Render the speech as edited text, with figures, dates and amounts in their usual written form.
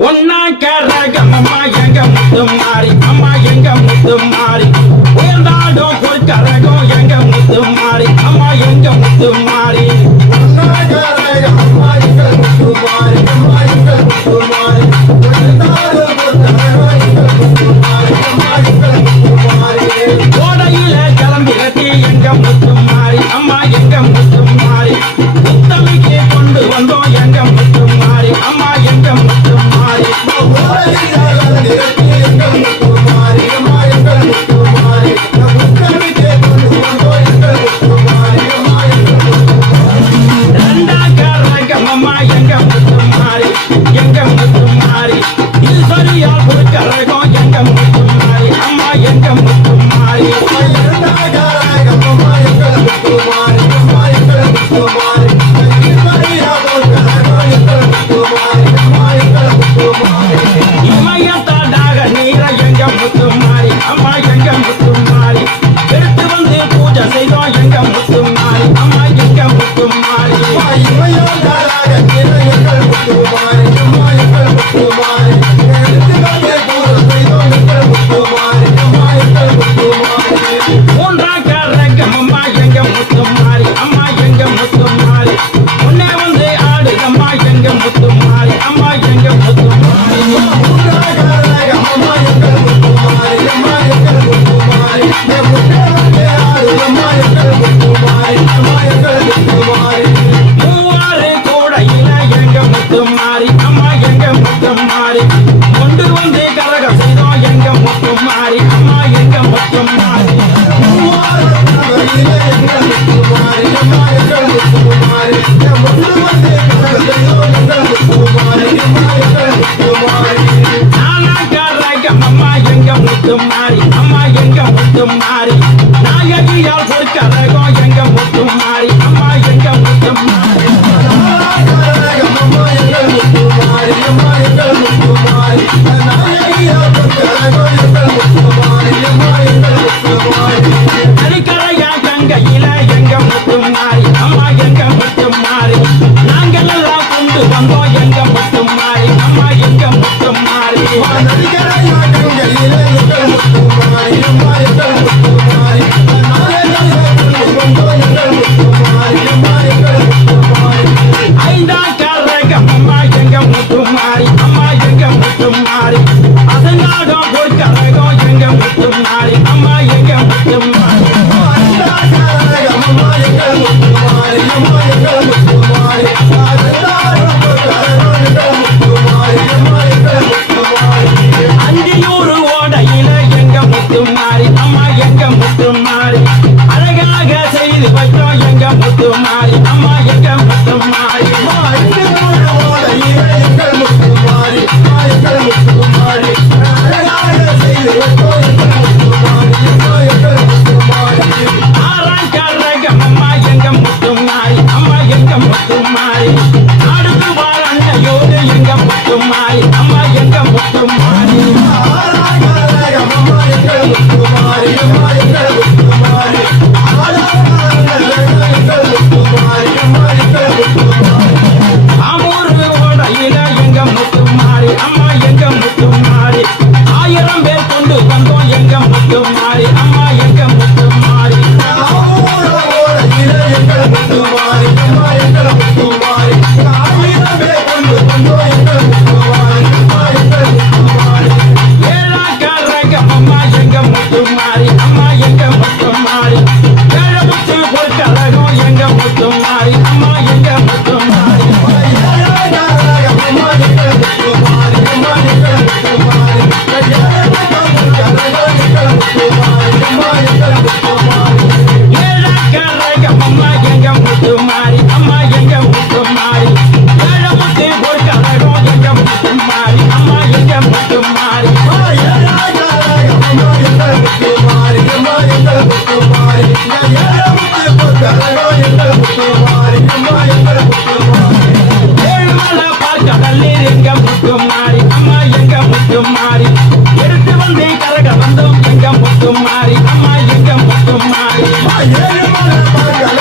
ஒன்னா கேரகம் அம்மா எங்க முத்து மாறி அம்மா எங்க முத்து மாறி உயர்ந்தாடும் பொற்கரகம் எங்க முத்து மாறி அம்மா எங்க முத்து மாறி ஒன்னா கேரகம் அம்மா எங்க முத்து மாறி அம்மா எங்க முத்து மாறி உயர்ந்தாடும் பொற்கரகம் எங்க முத்து மாறி அம்மா எங்க முத்து மாறி கோடையில கிளம்பிரட்டி எங்க முத்து மாறி அம்மா எங்க முத்து மாறி முத்தமிக்கு கொண்டு வந்தோம் எங்க முத்து மாறி அம்மா எங்க முத்து மாறி அம்மா எங்க முத்து மாறி எங்க முத்து மாறி இது சரியா பொறுக்கரகம் எங்க முத்து மாறி அம்மா எங்க முத்து மாறி இமயத்தாடாக நீர எங்க முத்து மாறி அம்மா எங்க முத்து மாறி எடுத்து வந்து பூஜை செய்தோம் எங்க முத்து மாறி அம்மா எங்க முத்து மாறி மூன்றாம் கரகம் அம்மா எங்க முத்து மாறி அம்மா எங்க முத்து மாறி முன்னே வந்து ஆடு அம்மா எங்க முத்து மாறி அம்மா எங்க முத்து மாறி மூவாறு கூடையில எங்க முத்து மாறி அம்மா எங்க முத்து மாறி கொண்டு வந்து கரகம் செய்தோம் எங்க முத்து மாறி அம்மா எங்க முத்து மாறி நானாக்காரகம் அம்மா எங்க முத்து மாறி அம்மா எங்க முத்து மாறி நாயகியால் பொற்கரகம் எங்க முத்து மாறி அம்மா எங்க முத்து மாறி கரிக்கரையா கங்கையில எங்க முத்து மாறி அம்மா எங்க முத்து மாறி நாங்கள் எல்லாம் கொண்டு வந்தோம் எங்க முத்து மாறி அம்மா எங்க முத்து மாறி மாறி ஏழுமலை மகளே